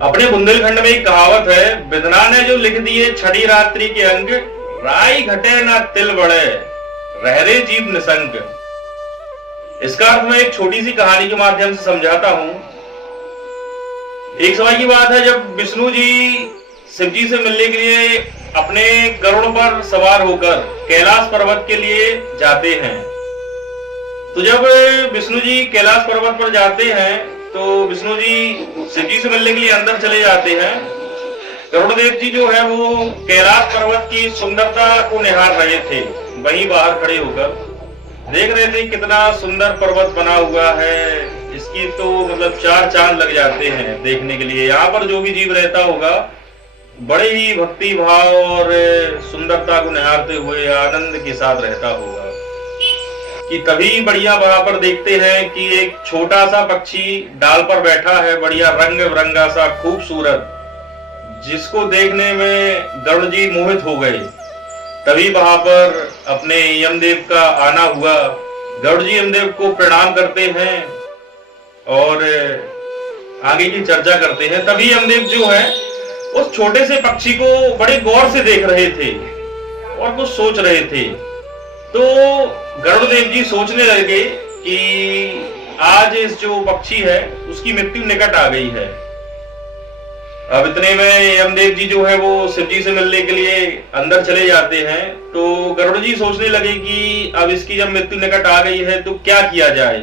अपने बुंदेलखंड में एक कहावत है, विधना ने जो लिख दिए छठी रात्रि के अंक, राई घटे ना तिल बढ़े, रह रे जीव निसंक। इसका अर्थ मैं एक छोटी सी कहानी के माध्यम से समझाता हूं। एक समय की बात है जब विष्णु जी शिव जी से मिलने के लिए अपने गरुड़ पर सवार होकर कैलाश पर्वत के लिए जाते हैं। तो जब विष्णु जी कैलाश पर्वत पर जाते हैं तो विष्णु जी शिव जी से मिलने के लिए अंदर चले जाते हैं। गरुड़देव जी जो है वो कैलाश पर्वत की सुंदरता को निहार रहे थे। वहीं बाहर खड़े होकर देख रहे थे कितना सुंदर पर्वत बना हुआ है, इसकी तो मतलब चार चांद लग जाते हैं देखने के लिए। यहाँ पर जो भी जीव रहता होगा बड़े ही भक्ति भाव और सुंदरता को निहारते हुए आनंद के साथ रहता होगा। कि तभी बढ़िया वहां पर देखते हैं कि एक छोटा सा पक्षी डाल पर बैठा है, बढ़िया रंग बिरंगा सा खूबसूरत, जिसको देखने में गरुड़ जी मोहित हो गए। तभी वहां पर अपने यमदेव का आना हुआ। गरुड़ जी यमदेव को प्रणाम करते हैं और आगे की चर्चा करते हैं। तभी यमदेव जो है उस छोटे से पक्षी को बड़े गौर से देख रहे थे और कुछ सोच रहे थे। तो गरुड़देव जी सोचने लगे कि आज इस जो पक्षी है उसकी मृत्यु निकट आ गई है। अब इतने में यमदेव जी जो है वो शिव जी से मिलने के लिए अंदर चले जाते हैं। तो गरुड़ जी सोचने लगे कि अब इसकी जब मृत्यु निकट आ गई है तो क्या किया जाए।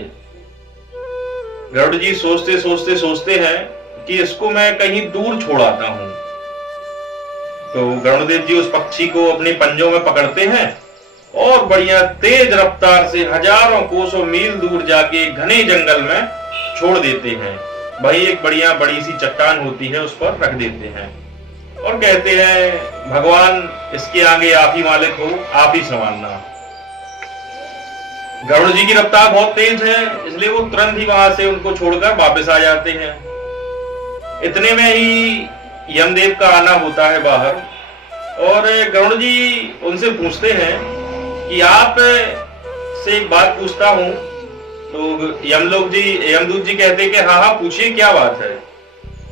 गरुड़ जी सोचते सोचते सोचते हैं कि इसको मैं कहीं दूर छोड़ आता हूं। तो गरुड़देव जी उस पक्षी को अपने पंजों में पकड़ते हैं और बढ़िया तेज रफ्तार से हजारों कोसों मील दूर जाके घने जंगल में छोड़ देते हैं। वही एक बढ़िया बड़ी सी चट्टान होती है उस पर रख देते हैं और कहते हैं भगवान इसके आगे आप ही मालिक हो, आप ही संभालना। गरुड़ जी की रफ्तार बहुत तेज है, इसलिए वो तुरंत ही वहां से उनको छोड़कर वापस आ जाते हैं। इतने में ही यमदेव का आना होता है बाहर और गरुड़ जी उनसे पूछते हैं कि आप से एक बात पूछता हूं। तो यमदूत जी कहते हैं कि हाँ हाँ पूछिए क्या बात है।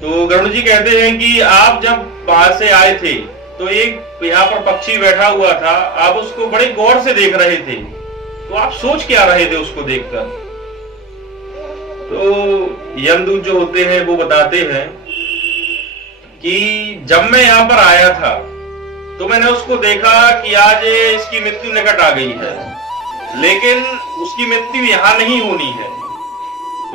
तो गरुड़ जी कहते हैं कि आप जब बाहर से आए थे तो एक यहाँ पर पक्षी बैठा हुआ था, आप उसको बड़े गौर से देख रहे थे, तो आप सोच क्या रहे थे उसको देखकर। तो यमदूत जो होते हैं वो बताते हैं कि जब मैं यहाँ पर आया था तो मैंने उसको देखा कि आज इसकी मृत्यु निकट आ गई है, लेकिन उसकी मृत्यु यहाँ नहीं होनी है।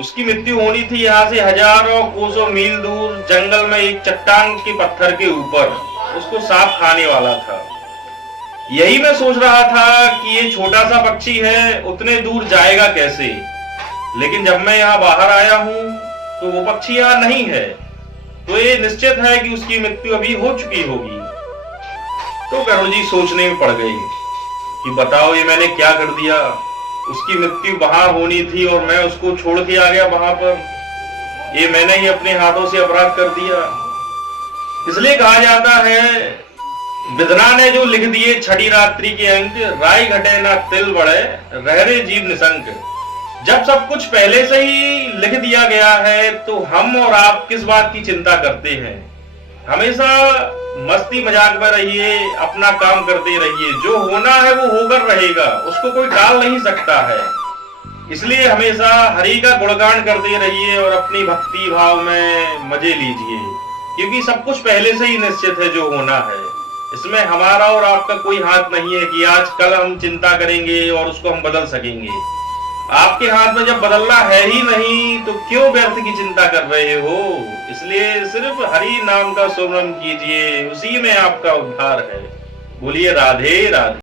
उसकी मृत्यु होनी थी यहाँ से हजारों कोसों मील दूर जंगल में एक चट्टान के पत्थर के ऊपर, उसको सांप खाने वाला था। यही मैं सोच रहा था कि ये छोटा सा पक्षी है, उतने दूर जाएगा कैसे। लेकिन जब मैं यहाँ बाहर आया हूँ तो वो पक्षी यहाँ नहीं है, तो ये निश्चित है कि उसकी मृत्यु अभी हो चुकी होगी। तो गरुड़ जी सोचने में पड़ गए कि बताओ ये मैंने क्या कर दिया। उसकी मृत्यु वहां होनी थी और मैं उसको छोड़ के आ गया वहां पर। ये मैंने ही अपने हाथों से अपराध कर दिया। इसलिए कहा जाता है विधना ने जो लिख दिए छठी रात्रि के अंक, राई घटे ना तिल बढ़े, रह रे जीव निसंक। जब सब कुछ पहले से ही लिख दिया गया है तो हम और आप किस बात की चिंता करते हैं। हमेशा मस्ती मजाक में रहिए, अपना काम करते रहिए। जो होना है वो होकर रहेगा, उसको कोई टाल नहीं सकता है। इसलिए हमेशा हरि का गुणगान करते रहिए और अपनी भक्ति भाव में मजे लीजिए, क्योंकि सब कुछ पहले से ही निश्चित है जो होना है। इसमें हमारा और आपका कोई हाथ नहीं है कि आज कल हम चिंता करेंगे और उसको हम बदल सकेंगे। आपके हाथ में जब बदलना है ही नहीं तो क्यों व्यर्थ की चिंता कर रहे हो। इसलिए सिर्फ हरि नाम का सुमरन कीजिए, उसी में आपका उद्धार है। बोलिए राधे राधे।